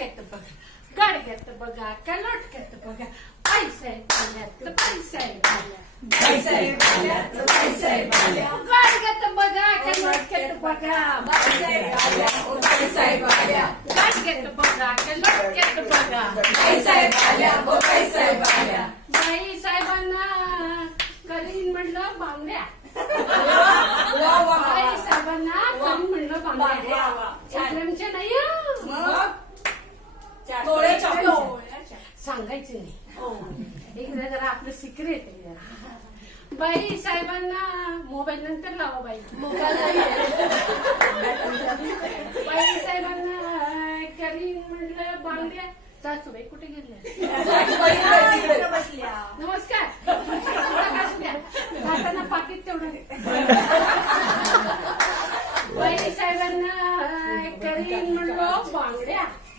लोटक्यात बघा गाडग्यात बघा का लोटक्यात बघा पैसा आहे पाण्यात पैसा पाण्यात. गाडग्यात बघा का लोटक्यात बघा. गाडग्यात बघा का लोटक्यात बघा. बाई साहेबांना करीन म्हणलं बांगड्या. साहेबांना करीन म्हणलं बांगड्या सांगायचं नाही. इकडे जरा आपलं सिक्रेट आहे बाई साहेबांना मोबाईल नंतर लावा बाई. बाई साहेबांना करीन म्हणलं बांगड्या. सासूबाई कुठे गेल्या. नमस्कार. जाताना पाकिट तेवढं बाई साहेबांना